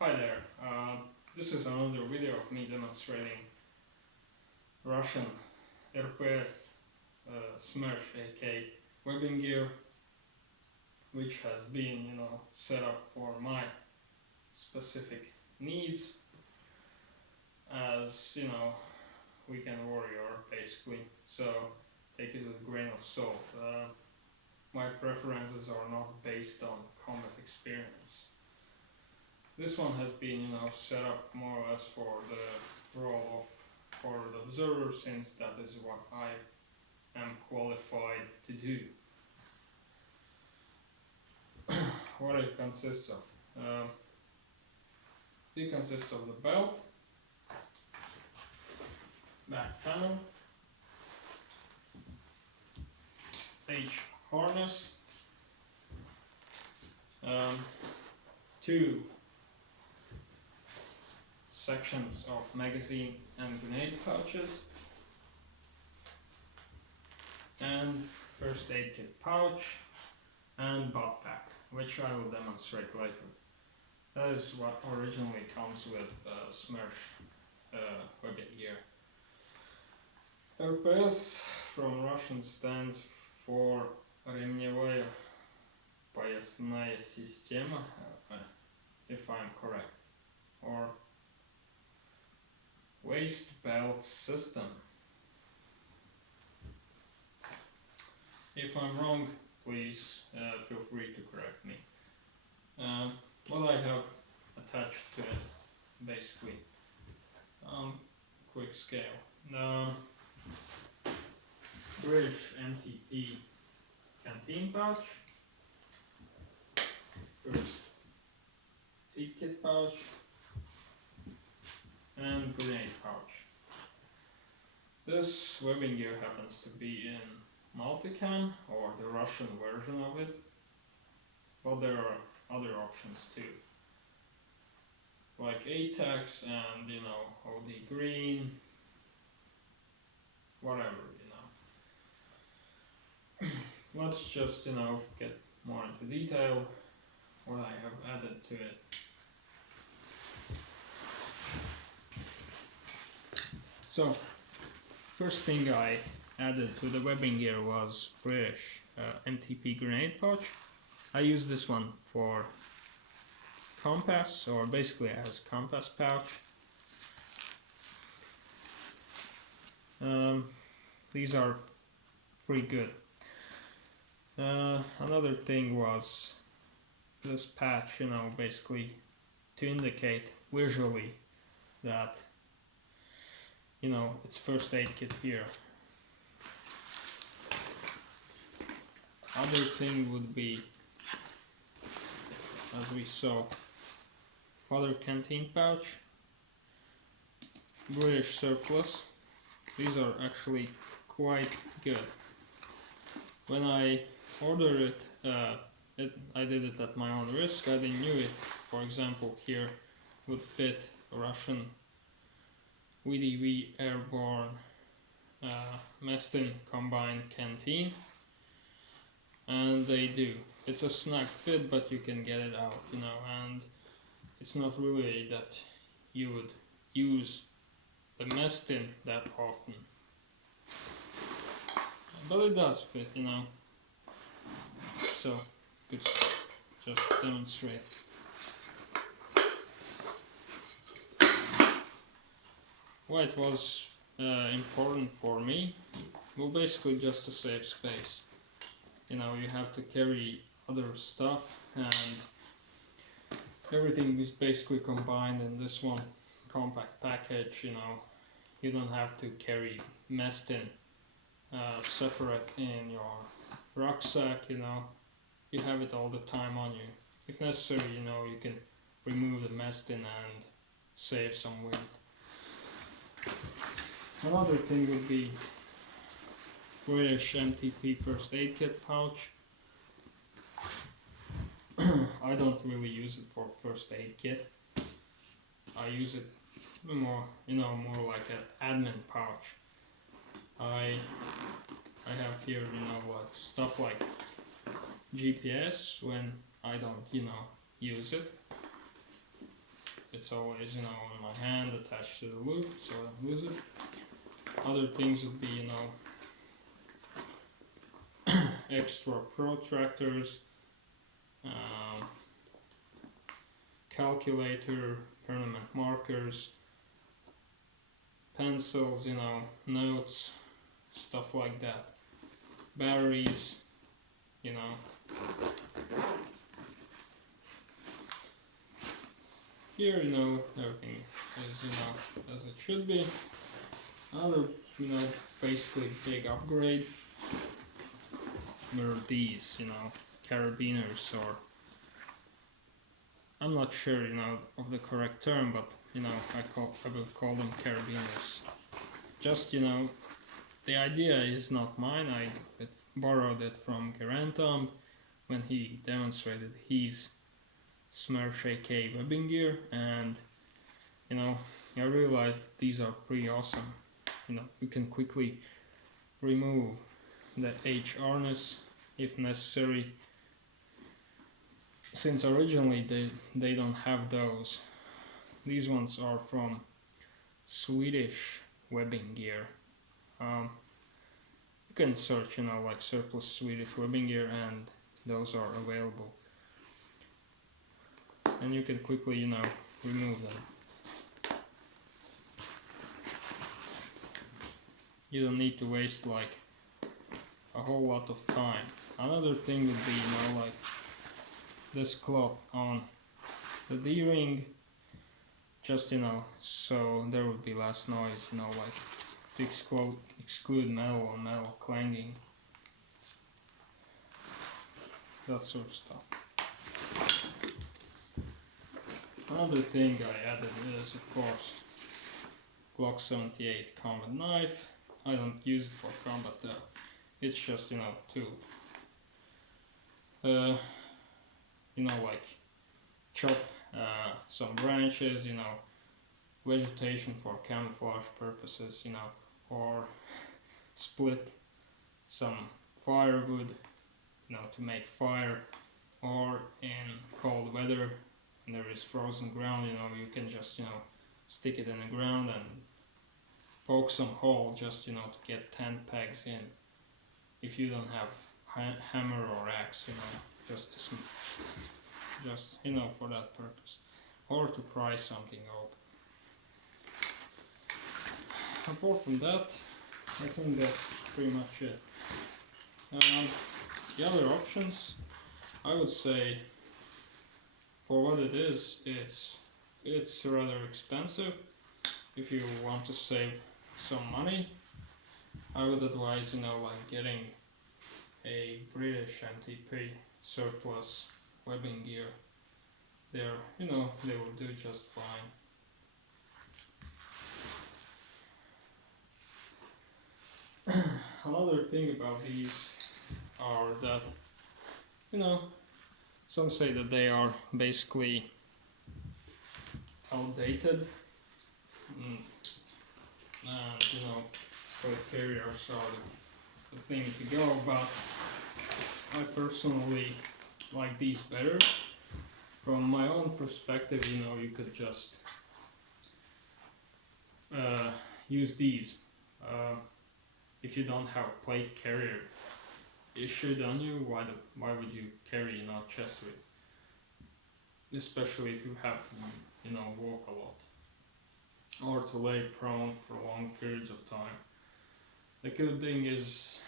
Hi there, this is another video of me demonstrating Russian RPS Smersh AK webbing gear, which has been, set up for my specific needs as, weekend warrior basically. So take it with a grain of salt. My preferences are not based on combat experience. This one has been, set up more or less for the role of forward observer, since that is what I am qualified to do. What it consists of. It consists of the belt, back panel, H harness, two sections of magazine and grenade pouches, and first aid kit pouch and butt pack, which I will demonstrate later. That is what originally comes with Smersh webbing gear. RPS from Russian stands for ремневая поясная система, if I'm correct, or waist belt system. If I'm wrong, please feel free to correct me. What I have attached to it, basically, quick scale. British MTP canteen pouch, first aid kit pouch, and grenade pouch. This webbing gear happens to be in multicam, or the Russian version of it, but there are other options too, like ATAX and OD green, whatever. Let's just get more into detail what I have added to it. So, first thing I added to the webbing gear was British MTP grenade pouch. I use this one for compass, or basically as compass pouch. These are pretty good. Another thing was this patch, basically to indicate visually that it's first aid kit here. Other thing would be, as we saw, other canteen pouch, British surplus. These are actually quite good. When I ordered it, I did it at my own risk. I didn't know it, for example, here would fit Russian VDV airborne Mestin combined canteen, and they do. It's a snug fit, but you can get it out, and it's not really that you would use the Mestin that often, but it does fit, so good. Just demonstrate. Why it was important for me? Well, basically just to save space. You have to carry other stuff, and everything is basically combined in this one compact package. You don't have to carry Mestin separate in your rucksack. You have it all the time on you. If necessary, you can remove the Mestin and save some weight. Another thing would be British MTP first aid kit pouch. I don't really use it for first aid kit. I use it more, more like an admin pouch. I have here, like stuff like GPS when I don't, use it. it's always, you know, on my hand attached to the loop, so I don't lose it. Other things would be, you know, extra protractors, calculator, permanent markers, pencils, you know, notes, stuff like that. Batteries, you know. Here, you know, everything is, you know, as it should be. Another, you know, basically big upgrade were these, you know, carabiners, or I'm not sure, you know, of the correct term, but you know, I will call them carabiners. Just, you know, the idea is not mine. I borrowed it from Gerantom when he demonstrated his Smersh AK webbing gear, and you know, I realized that these are pretty awesome. You know, you can quickly remove the H harness if necessary, since originally they don't have those. These ones are from Swedish webbing gear. You can search, you know, like surplus Swedish webbing gear, and those are available. And you can quickly, you know, remove them. You don't need to waste like a whole lot of time. Another thing would be, you know, like this cloth on the D-ring, just, you know, so there would be less noise, you know, like to exclude metal and metal clanging, that sort of stuff. Another thing I added is, of course, Glock 78 combat knife. I don't use it for combat though. It's just, you know, to you know, like chop some branches, you know, vegetation for camouflage purposes, you know, or split some firewood, you know, to make fire, or in cold weather when there is frozen ground, you know, you can just, you know, stick it in the ground and poke some hole, just, you know, to get 10 pegs in. If you don't have hammer or axe, you know, just you know, for that purpose, or to pry something open. Apart from that, I think that's pretty much it. The other options, I would say, for what it is, it's rather expensive. If you want to save some money, I would advise, you know, like getting a British MTP surplus webbing gear. They're, you know, they will do just fine. Another thing about these are that, you know, some say that they are basically outdated, and you know, both carriers are the thing to go, but I personally like these better. From my own perspective, you know, you could just use these. If you don't have a plate carrier issued on you, why would you carry, you know, chest weight? Especially if you have to, you know, walk a lot, or to lay prone for long periods of time. The good thing is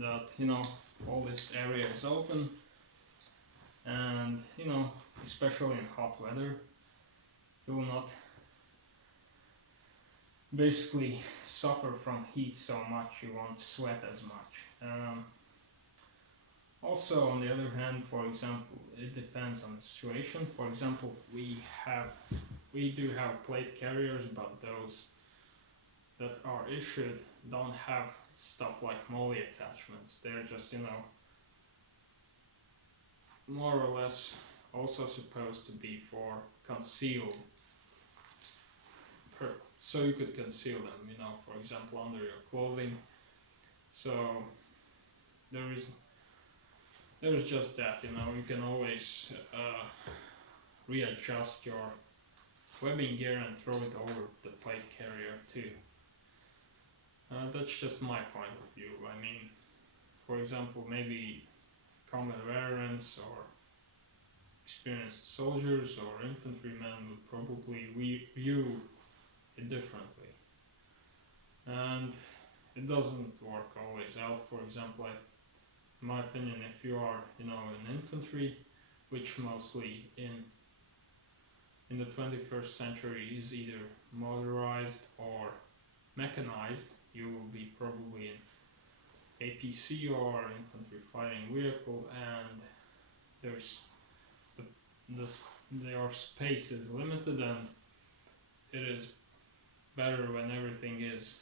that, you know, all this area is open, and, you know, especially in hot weather, you will not basically suffer from heat so much, you won't sweat as much. Also, on the other hand, for example, it depends on the situation. For example, we do have plate carriers, but those that are issued don't have stuff like molly attachments. They're just, you know, more or less also supposed to be for concealed, so you could conceal them, you know, for example, under your clothing. So there's just that, you know, you can always readjust your webbing gear and throw it over the plate carrier too. That's just my point of view. I mean, for example, maybe combat veterans or experienced soldiers or infantrymen would probably view it differently. And it doesn't work always out. For example, in my opinion, if you are, in infantry, which mostly in the 21st century is either motorized or mechanized, you will be probably in APC or infantry fighting vehicle, and your space is limited, and it is better when everything is,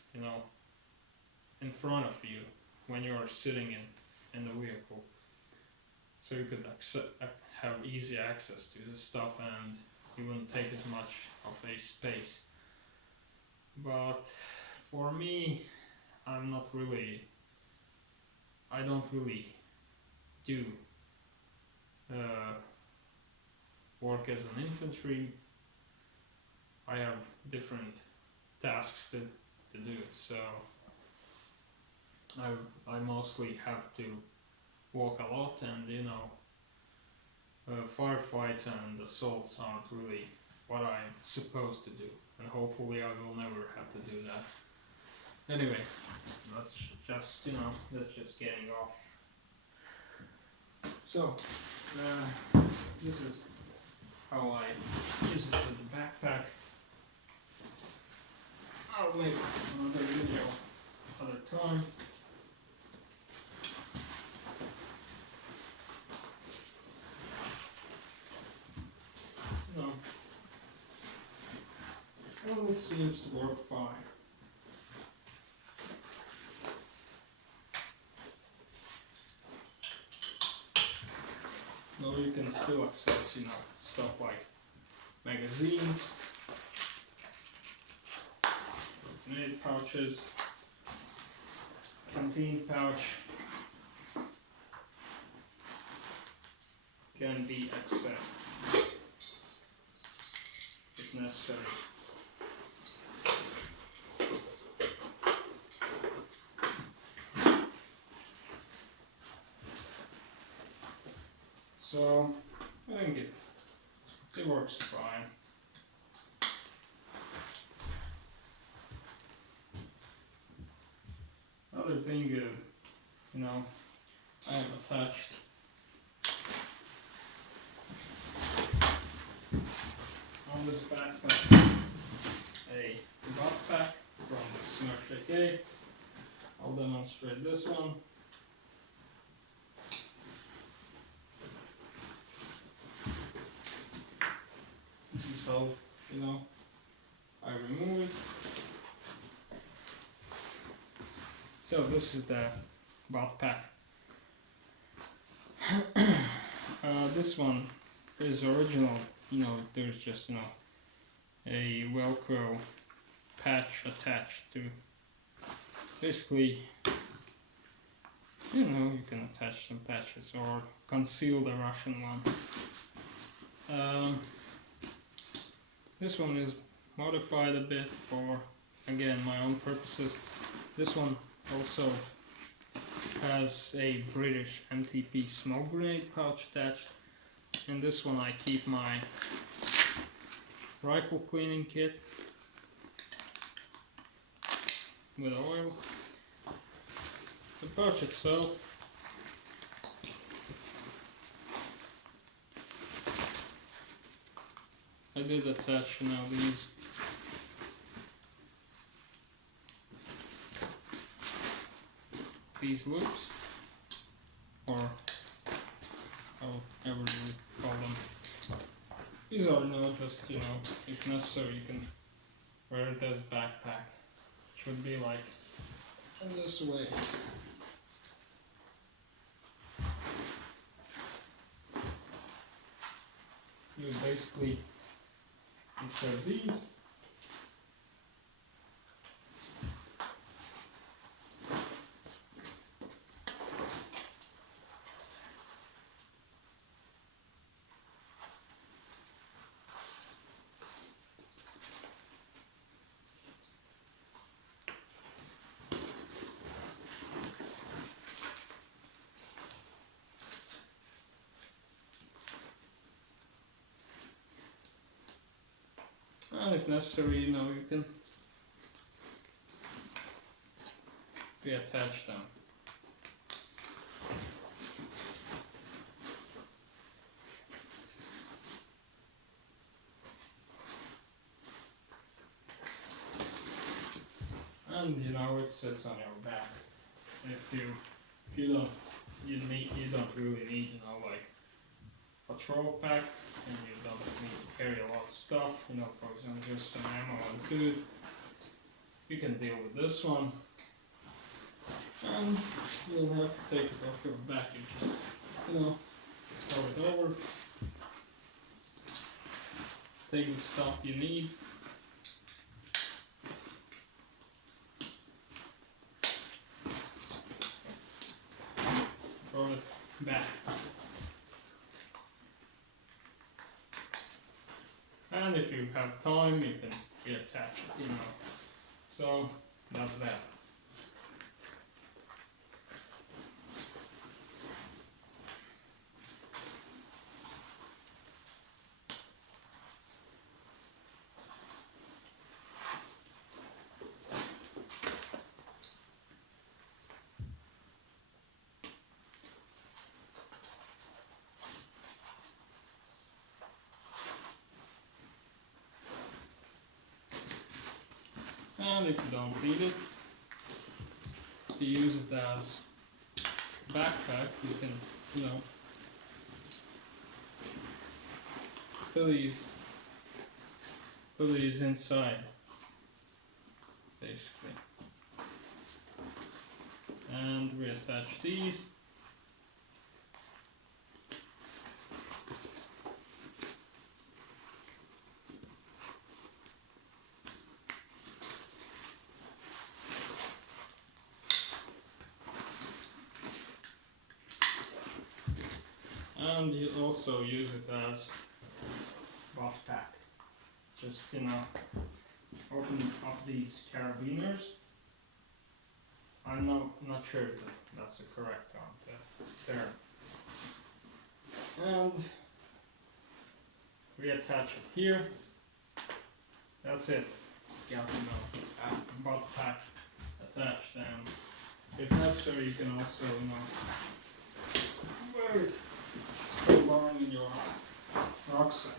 in front of you when you are sitting in the vehicle, so you could have easy access to the stuff and you wouldn't take as much of a space. But for me, I don't really do work as an infantry. I have different tasks to do, so I mostly have to walk a lot, and firefights and assaults aren't really what I'm supposed to do, and hopefully I will never have to do that. Anyway, that's just getting off. So, this is how I use it with the backpack. I'll make another video other time. Well, it seems to work fine. Now you can still access, stuff like magazines, grenade pouches, canteen pouch can be accessed if necessary. So I think it works fine. Other thing, I have attached on this backpack a backpack from Smersh AK. I'll demonstrate this one. This is how, I remove it. So this is the backpack. This one is original, there's just, a Velcro patch attached to. Basically, you can attach some patches or conceal the Russian one. This one is modified a bit for, again, my own purposes. This one also has a British MTP smoke grenade pouch attached. In this one I keep my rifle cleaning kit with oil. The pouch itself I did attach these loops, or however you call them. These are just if necessary you can wear it as a backpack. It should be like in this way. You basically insert these. And if necessary, you know, you can reattach them. And you know, it sits on your back. If you don't really need, you know, like patrol pack, and you don't need to carry a lot of stuff, you know, for example just some ammo and food, you can deal with this one. And you don't have to take it off your back, you just, you know, throw it over, take the stuff you need, throw it back. And if you have time, you can reattach it, you know. So that's that. And if you don't need it, to use it as a backpack, you can, you know, put these inside, basically, and reattach these. And you also use it as butt pack. Just, you know, open up these carabiners. I'm not sure if that's the correct term, but there. And reattach it here. That's it. You have, you know, a butt pack attached, and if necessary you can also, you know, wear it along in your rucksack.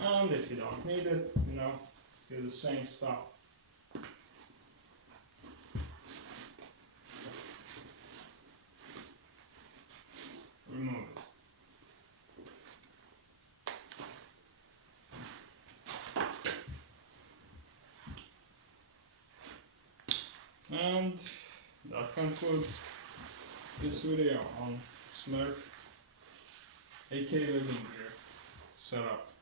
And if you don't need it, you know, do the same stuff. Remove it. And that concludes this video on Smersh AK living gear setup.